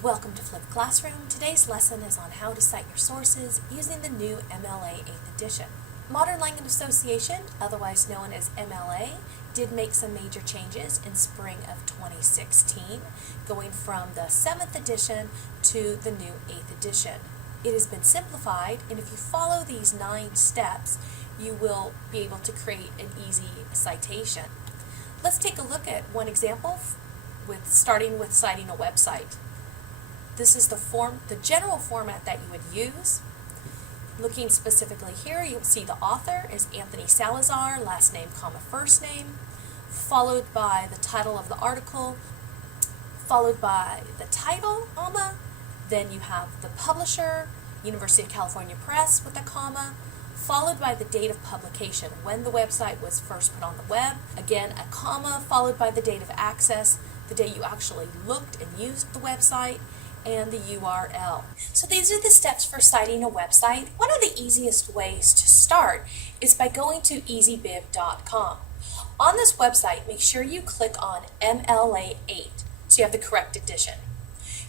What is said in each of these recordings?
Welcome to Flipped Classroom. Today's lesson is on how to cite your sources using the new MLA 8th edition. Modern Language Association, otherwise known as MLA, did make some major changes in spring of 2016, going from the 7th edition to the new 8th edition. It has been simplified, and if you follow these 9 steps, you will be able to create an easy citation. Let's take a look at one example starting with citing a website. This is the general format that you would use. Looking specifically here, you'll see the author is Anthony Salazar, last name, comma, first name, followed by the title of the article, followed by the title, comma, then you have the publisher, University of California Press with a comma, followed by the date of publication, when the website was first put on the web, again a comma, followed by the date of access, the day you actually looked and used the website, and the URL. So these are the steps for citing a website. One of the easiest ways to start is by going to easybib.com. On this website, make sure you click on MLA 8 so you have the correct edition.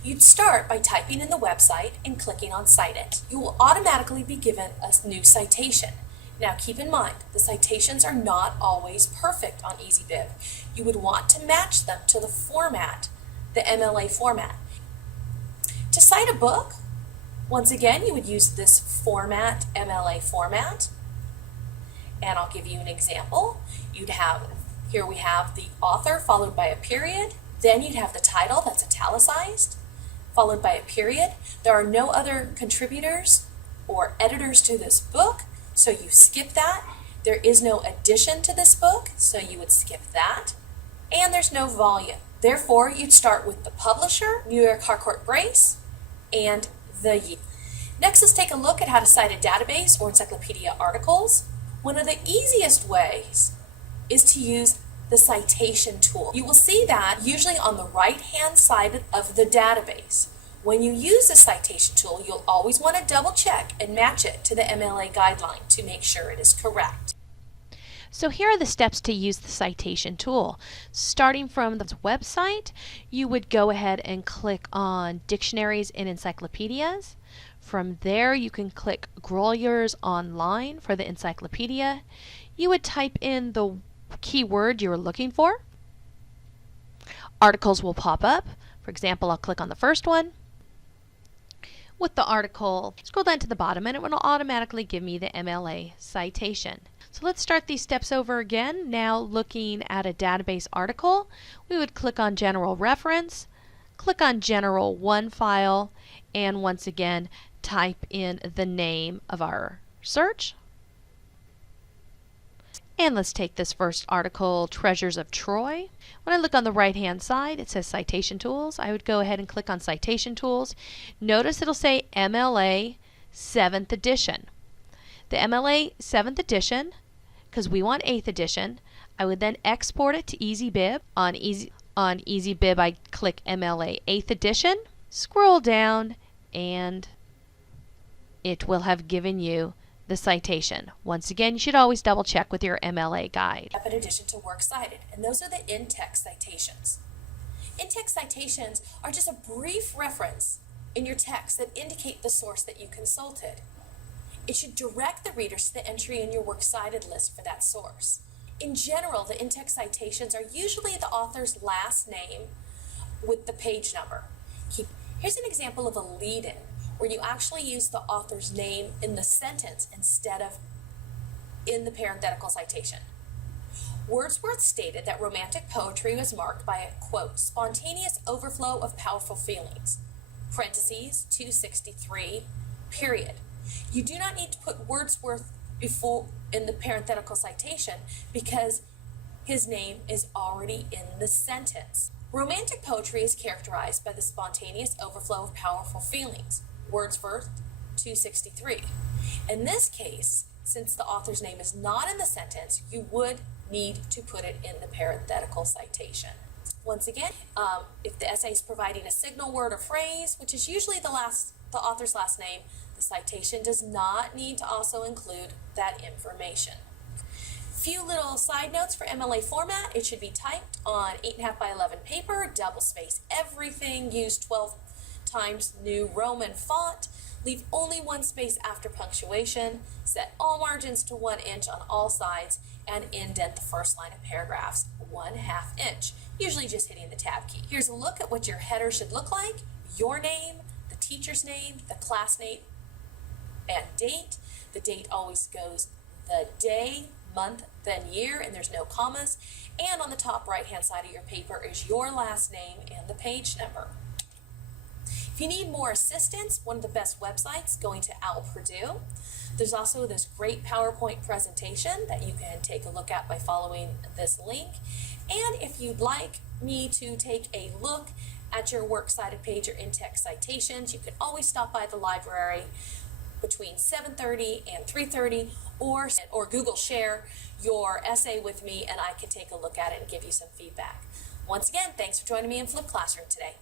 You'd start by typing in the website and clicking on Cited. You will automatically be given a new citation. Now keep in mind, the citations are not always perfect on EasyBib. You would want to match them to the format, the MLA format. To cite a book, once again, you would use this format, MLA format, and I'll give you an example. Here we have the author followed by a period, then you'd have the title that's italicized, followed by a period. There are no other contributors or editors to this book, so you skip that. There is no addition to this book, so you would skip that, and there's no volume. Therefore, you'd start with the publisher, New York Harcourt Brace, and the year. Next, let's take a look at how to cite a database or encyclopedia articles. One of the easiest ways is to use the citation tool. You will see that usually on the right-hand side of the database. When you use the citation tool, you'll always want to double check and match it to the MLA guideline to make sure it is correct. So here are the steps to use the citation tool. Starting from the website, you would go ahead and click on Dictionaries and Encyclopedias. From there, you can click Groliers Online for the encyclopedia. You would type in the keyword you're looking for. Articles will pop up. For example, I'll click on the first one. With the article, scroll down to the bottom and it will automatically give me the MLA citation. So let's start these steps over again. Now looking at a database article, we would click on General Reference, click on General 1 file, and once again type in the name of our search. And let's take this first article, Treasures of Troy. When I look on the right-hand side, it says Citation Tools. I would go ahead and click on Citation Tools. Notice it'll say MLA 7th edition. The MLA 7th edition, because we want 8th edition, I would then export it to EasyBib. On EasyBib, I click MLA 8th edition, scroll down, and it will have given you the citation. Once again, you should always double check with your MLA guide. In addition to works cited, and those are the in-text citations. In-text citations are just a brief reference in your text that indicate the source that you consulted. It should direct the readers to the entry in your works cited list for that source. In general, the in-text citations are usually the author's last name with the page number. Here's an example of a lead-in where you actually use the author's name in the sentence instead of in the parenthetical citation. Wordsworth stated that romantic poetry was marked by a, quote, spontaneous overflow of powerful feelings, parentheses, 263, period. You do not need to put Wordsworth before in the parenthetical citation because his name is already in the sentence. Romantic poetry is characterized by the spontaneous overflow of powerful feelings, Wordsworth 263. In this case, since the author's name is not in the sentence, you would need to put it in the parenthetical citation. Once again, if the essay is providing a signal word or phrase, which is usually the author's last name, the citation does not need to also include that information. Few little side notes for MLA format. It should be typed on 8.5 by 11 paper, double space everything, use Times New Roman font. Leave only one space after punctuation. Set all margins to 1 inch on all sides and indent the first line of paragraphs 1/2 inch, usually just hitting the tab key. Here's a look at what your header should look like. Your name, the teacher's name, the class name, and date. The date always goes the day, month, then year, and there's no commas. And on the top right-hand side of your paper is your last name and the page number. If you need more assistance, one of the best websites, going to OWL Purdue. There's also this great PowerPoint presentation that you can take a look at by following this link. And if you'd like me to take a look at your works cited page or in-text citations, you can always stop by the library between 7:30 and 3:30, or Google share your essay with me and I can take a look at it and give you some feedback. Once again, thanks for joining me in Flip Classroom today.